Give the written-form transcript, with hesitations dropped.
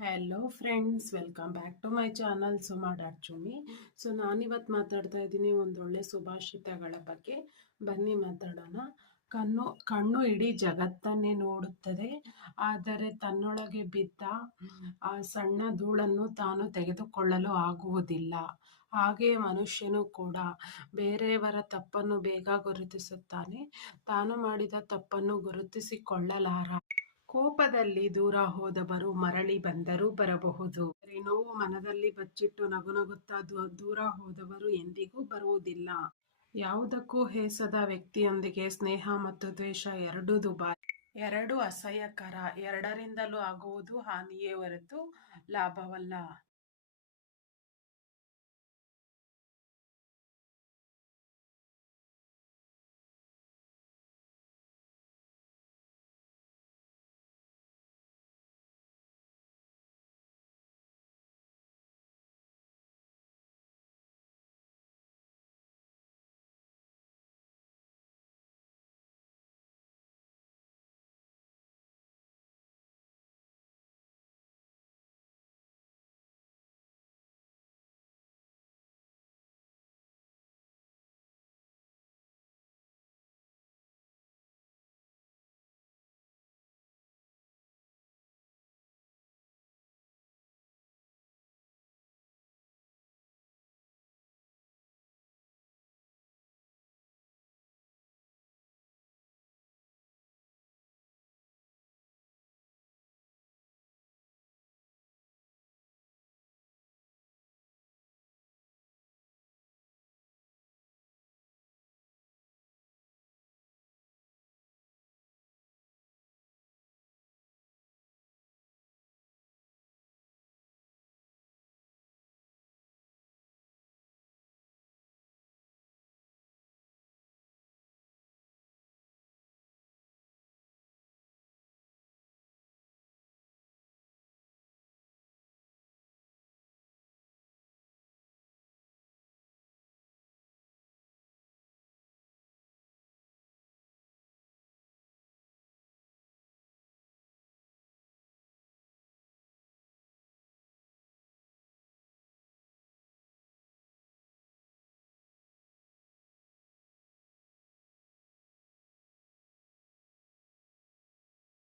Hello friends, welcome back to my channel Suma dot Chumi. So ನಾನಿವತ್ತು ಮಾತಾಡ್ತಾ ಇದ್ದೀನಿ ಒಂದೊಳ್ಳೆ ಸುಭಾಷಿತಗಳ ಬಗ್ಗೆ. ಬನ್ನಿ ಮಾತಾಡೋಣ. ಕಣ್ಣು ಇಡೀ ಜಗತ್ತನ್ನೇ ನೋಡುತ್ತದೆ, ಆದರೆ ತನ್ನೊಳಗೆ ಬಿದ್ದ ಆ ಸಣ್ಣ ಧೂಳನ್ನು ತಾನು ತೆಗೆದುಕೊಳ್ಳಲು ಆಗುವುದಿಲ್ಲ. ಹಾಗೆಯೇ ಮನುಷ್ಯನು ಕೂಡ ಬೇರೆಯವರ ತಪ್ಪನ್ನು ಬೇಗ ಗುರುತಿಸುತ್ತಾನೆ, ತಾನು ಮಾಡಿದ ತಪ್ಪನ್ನು ಗುರುತಿಸಿಕೊಳ್ಳಲಾರ. ಕೋಪದಲ್ಲಿ ದೂರ ಹೋದವರು ಮರಳಿ ಬಂದರೂ ಬರಬಹುದು, ನೋವು ಮನದಲ್ಲಿ ಬಚ್ಚಿಟ್ಟು ನಗುತ್ತಾ ದೂರ ಹೋದವರು ಎಂದಿಗೂ ಬರುವುದಿಲ್ಲ. ಯಾವುದಕ್ಕೂ ಹೇಸದ ವ್ಯಕ್ತಿಯೊಂದಿಗೆ ಸ್ನೇಹ ಮತ್ತು ದ್ವೇಷ ಎರಡೂ ದುಬಾರಿ, ಎರಡೂ ಅಸಹ್ಯಕರ. ಎರಡರಿಂದಲೂ ಆಗುವುದು ಹಾನಿಯೇ ಹೊರತು ಲಾಭವಲ್ಲ.